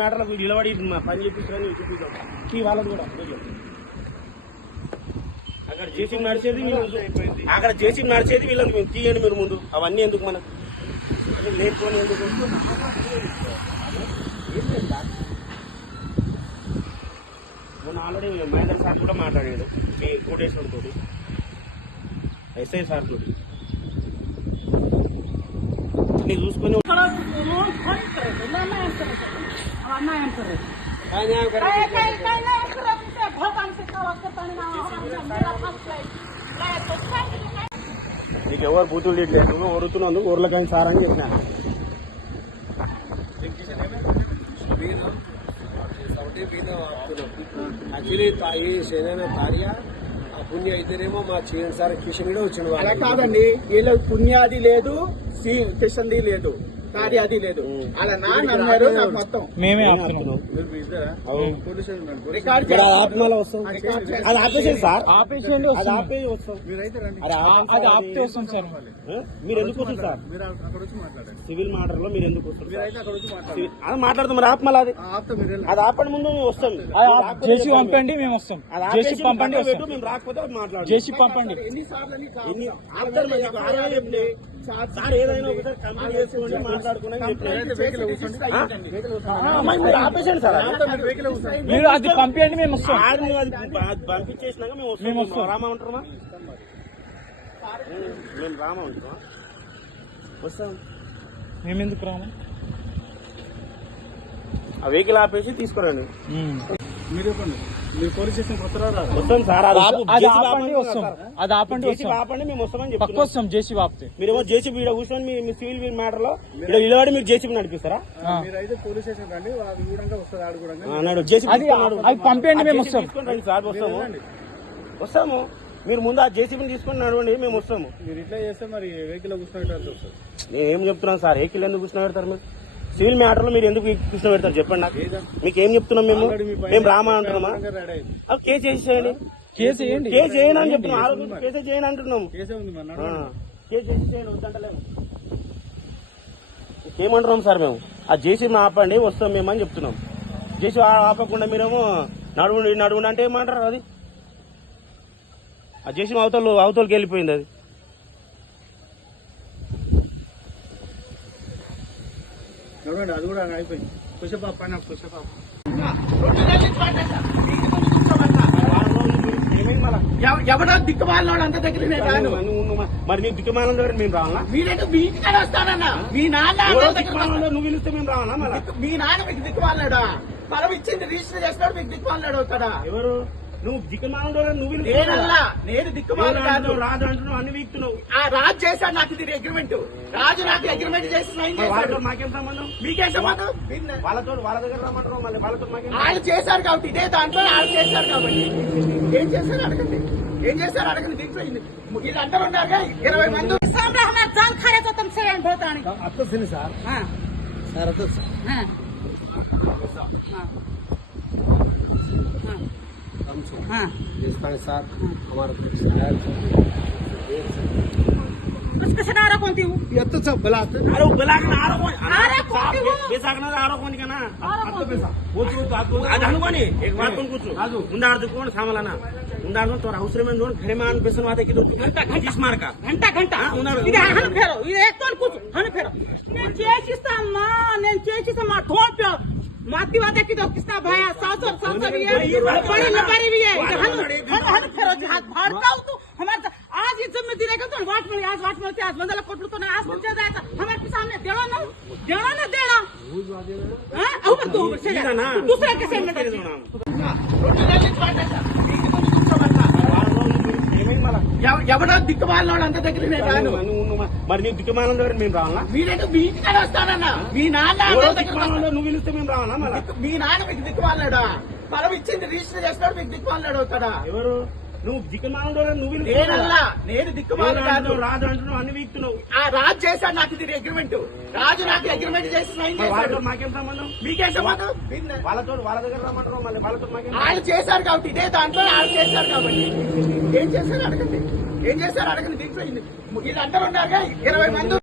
మ్యాటర్లకు నిలబడి పని చేపించుకొని చూపించాం ఈ వాళ్ళది కూడా అక్కడ చేసి నడిచేది అక్కడ చేసి నడిచేది వీళ్ళని మేము తీయండి మీరు ముందు. అవన్నీ ఎందుకు మనకు? నేర్చుకొని ఎందుకు? మొన్న ఆల్రెడీ మహేంద్ర సార్ కూడా మాట్లాడాడు. మీ కోటేశ్వర్ తోటి. ఎస్ఐ సార్ తోటి. చూసుకొని काय काय काय नाही करत ते भोग आमचे कावा करताना आमच्या मेला फासलाय काय तो काय काय నీకు ఎవరు బూతులు తిట్టలేదు నువ్వు ఒరుతున్నందుకు ఊర్లకాయ సార్ అని చెప్పిన యాక్చువల్లీ తాగి శరీరం తారియా ఆ పుణ్య అయితేనేమో మా చీన్ సార్ కిషన్ కూడా వచ్చిండు అలా కాదండి వీళ్ళకి పుణ్యాది లేదు సీ కిషన్ది లేదు కాది అది లేదు. అలా నాన్న అన్నారు నాకు మొత్తం. మేమే? మీరు ఎందుకు వస్తారు సార్? సివిల్ మ్యాటర్లో మీరు ఎందుకు వస్తారు మాట్లాడుతాం మరి ఆత్మల అది. అది ఆపండి ముందు వస్తాం. పంపండి మేము వస్తాం. ఆపేసి పంపండి మేము రాకపోతే మాట్లాడు జేసీ పంపండి. ఎన్నిసార్లు చెప్పండి సార్ ఏదైనా ఒకసారి చేసుకోండి మీరు ఆపేసండి సార్ అది. మీరు అది పంపించండి మేము వస్తాం. అది పంపించేసినాక మేము వస్తాం. మేము వస్తాం. రామా ఉంటామా మేము రామా ఉంటామా? వస్తాం. మేము ఎందుకు రాము? ఆ వెహికల్ ఆపేసి తీసుకురండి. మీరు మీరు పోలీస్ స్టేషన్ కొత్తరా వస్తాం సార్. అది ఆపండి ఆపండి వస్తాం. సార్. అది ఆపండి జేసీ వస్తాం. ఆపండి మేము వస్తామని పక్క చెప్తున్నాం వస్తాం ఆపితే మీరేమో జేసీబీ ఇక్కడ కూర్చొని మీ సివిల్ మ్యాటర్లో ఇక్కడ నిలబడి మీరు జేసీబీ నడిపిస్తారా? అన్నాడు జేసీబీ అది పంపించండి మేము వస్తాం. సార్ వస్తాము. వస్తాము. మీరు ముందు ఆ జేసీబీని తీసుకొని నడవండి మేము వస్తాము. మీరు ఇట్లా చేస్తే మరి వెహికల్ కూర్చున్నట్టు నేను ఏం చెప్తున్నాను సార్ వెహికల్ ఎందుకు కూర్చొని పెడతారు మీరు సివిల్ మ్యాటర్లో మీరు ఎందుకు కూర్చొని పెడతారు? చెప్పండి నాకు. మీకు ఏం చెప్తున్నాం మేము? మేము రామా అంటున్నామా? అది కేసు చేసేయండి. కేసు చేయను అని చెప్తున్నాం. కేసే చేయను అంటున్నాం కేసే ఉంది మన ఆ, కేసు చేసి చేయండి వద్దంటలేము. ఏమంటున్నాం సార్ మేము? ఆ జేసీబీ ఆపండి వస్తాం మేము అని చెప్తున్నాం. జేసీ ఆపకుండా మీరేమో నడువుండి నడువుండి అంటే ఏమంటారు అది? ఆ జేసీ అవతల అవతలకి వెళ్ళిపోయింది అది. చూడండి అది కూడా అయిపోయింది. పుషపాప పైన పుషపాప ఎవ- ఎవడో దిక్కుమాలినోడు అంత దగ్గర మరి నీకు దిక్కుమాలం దగ్గర మేము రావాలా? మీరేంటి మీ ఇంటికాడ వస్తానన్నా. మీ నాన్న దిక్కుమాలంలో నువ్వు పిలిస్తే మేము రావాలా మళ్ళా. మీ నాన్న మీకు దిక్కుమాలినాడా? మనం ఇచ్చింది రిజిస్టర్ చేస్తాడు మీకు దిక్కుమాలినాడు అవుతాడా? ఎవరు? నువ్వు దిక్కుమానుడు నువ్వు నేనల్లా. నేను దిక్కుమాను రాదు రాజు అంటున్నావు అన్ని వీక్తున్నావు. ఆ రాజు చేశాడు నాకు ఇది అగ్రిమెంట్ రాజు నాకు అగ్రిమెంట్ చేసి మాకేం సంబంధం? మీకేం సంబంధం? వాళ్ళతో వాళ్ళ దగ్గర రమ్మంటారు మళ్ళీ వాళ్ళతో మాకేం వాళ్ళు చేశారు కాబట్టి ఇదే దాంట్లో వాళ్ళు చేశారు కాబట్టి. ఏం చేశారు అడగండి. ఏం చేశారు అడగండి దీంట్లో ఇది ఇరవై మంది. Sir sir sir. तो तुम से बहुत आने వస్తుంది సార్ हाँ సార్ వస్తుంది సార్ हाँ हम हाँ जिस पर साथ हमारा उसके से नारा कौन थी वो ये तो सब गलत అరే బలాకన ఆరోపణ ఆరే కోటి वो బేసాకన ఆరోపణ కనా आरोप అది అనుకోని एक बात तुम पूछो उंडार दो कौन सामलाना उंडार दो तोर हाउस में दोन घरे में आन पेशन वाते की दो घंटा घंटा मार का గంట గంట ఆ, ఉన్నారు. ఇది హను ఫేరో ఇది ఎక్కువ కూర్చో హను ఫేరో నేను చేసిస్తా అమ్మా నేను చేసిస్తా మా ఠోల్ पे माती वाते की तो किसका भाया सासु और सासु भी है बड़ी लबारी भी है ఇది హను హను హను ఫేరో हाथ फाड़ता हूं तू हमारा आज ये जिम्मेदारी रहेगा तो वाट में आज वाट में आज बंदला कोट तो आज मुझे जाएगा हमारे सामने देना ना देना ना देना हां अब तू ठीक है ना? दूसरे के सामने तेरे दे दो नाम ఎవ- ఎవడో దిక్కుమాలినోడు అంత దగ్గర నేను రాను మరి నీకు దిక్కుమాలం దగ్గర మేము రావాలా? మీరేంటి మీ ఇంటికాడ వస్తానన్నా. మీ నాన్న దిక్కుమాలంలో నువ్వు పిలిస్తే మేము రావాలా మళ్ళా? మీ నాన్న మీకు దిక్కుమాలినాడా మనం ఇచ్చింది రిజిస్టర్ చేస్తాడు మీకు దిక్కుమాలినాడు అవుతాడా ఎవరు? నువ్వు దిక్కుమాలంలో నువ్వు నేనల్లా నేను దిక్కుమాలి ఎవరు కాదు. అంటున్నావు, రాదు అంటున్నావు అన్ని వీక్తున్నావు. ఆ రాజు చేశాడు నాకు ఇది అగ్రిమెంట్ రాజు నాకు అగ్రిమెంట్ చేసి సైన్ చేశాడు. మాకేం సంబంధం? మీకేం సంబంధం? వాళ్ళతో వాళ్ళ దగ్గర రమ్మంటారు మళ్ళీ వాళ్ళతో మాకేం వాళ్ళు చేశారు కాబట్టి ఇదే దాంట్లో వాళ్ళు చేశారు కాబట్టి. ఏం చేశారు అడగండి. ఏం చేశారు? అడగని దీంట్లో ఇది- అంటారు ఉన్నారుగా ఇరవై మంది